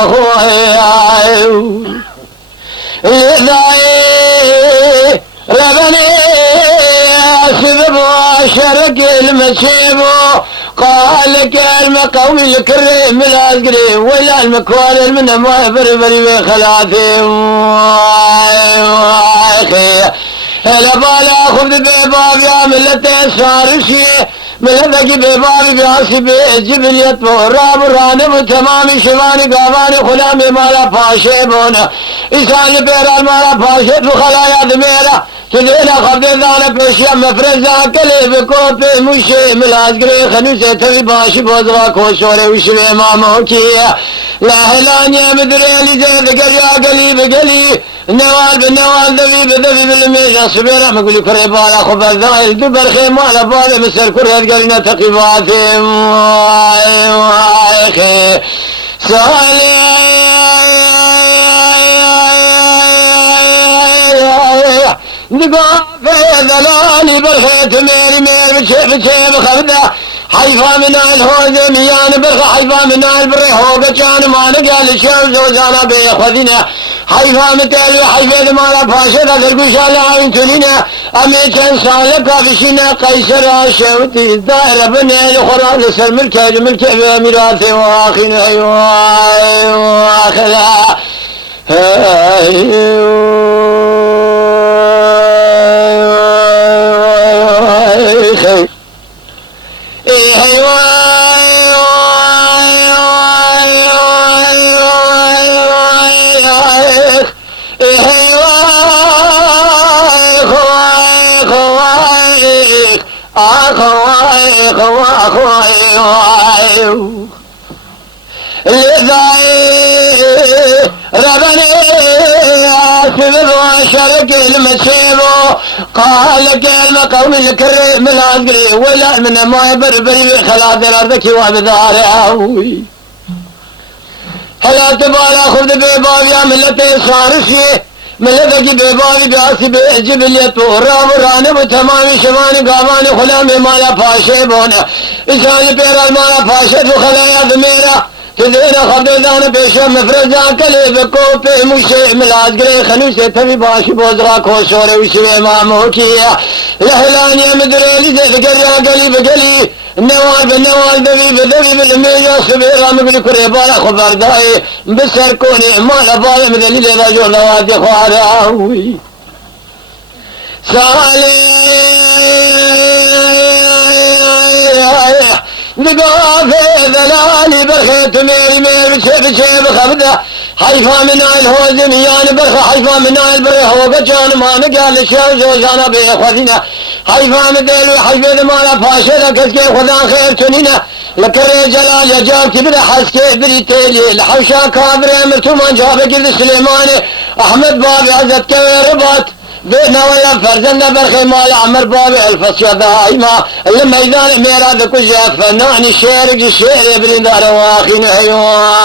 أخوي لذاي ربني سبب وشرق المسيب قال كلمة قومي الكريم العسكري ولا المكوال من ما بربري بخلاتي هلا بالا خذ بباب يا ملتي صار شيء ملتك ببابي بعصب جبل يطبو راب رانب تمامي شماني قواني خلامي مالا فاشيبونا إسان بيرا مالا فاشيب خلايا دميرا تدينا خبدانا بشيا مفرزا كلي بكوبي مشي ملازقري خنوسي تبي باشي بوزوا كوشوري وشوي ماموكي لا هلان يا مدري اللي زيد قليا قلي بقلي نوال بالنوال ذبي بذبي بالميجا صبيرا ما قولي كري بالا خبر ذايل دبر خيمالا بالا مسر كرهد قلنا تقيباتي وايخي سالي نقاف ذلالي بالخيط ميري مير بشي بخبده حيفا من الهوز ميان برخ حيفا من البريح وقجان ما نقال الشمس وزانا بيخذنا حيفا متل وحيفا ما فاشدة القشا لاين تنينا أميكن سالك بشنا قيسر شوتي الدائرة بني الخرى لسر ملكة ملكة بميراثي واخين واخذها ربني سبب وشرق المسيب قال كلمة قوم الكريم العسكري ولا من ما بربري خلاص الأرض كواب داري هلا تبالا خذ بباب يا ملتي صارشي ملتك ببابي بعصب جبل يطور راب رانب تمامي شماني قاماني خلامي مالا فاشيبونا إساني بيرا مالا فاشد وخلايا ذميرا تدينا خبدانا بيشا مفرزا كلي بكوبي مشي ملازقري خلوسي تبي باشي بوزرا كوشوري وشوي ماموكيا لهلان يا مدري لزيد قريا قلي بقلي النوال بالنوال ذبي بذبي بالميجا صبيرا مقلي كريبالا خبر داي بسر كوني مالا بالا مدلي لذا جور ذواتي خواراوي سالي نقافي ذلالي برخيت ميري مير بشي بخبده حيفا من الهوز ميان برخ حيفا من البريح وقجان ما نقال الشوز وزانا بيخوذنا حيفا مدل حيفا مالا فاشدا كسكي خذان خير تنينا لكري جلال يجاب كبدا حسكي بريتيلي الحوشا كابري مرتومان جاب قلد سليماني احمد بابي عزت كوي رباط بينا ولا فرزنا برخي مال عمر بابي الفصيا دائما الميدان ميرا ذكو جاف فناني الشيرق الشير ابن دار واخين ايوه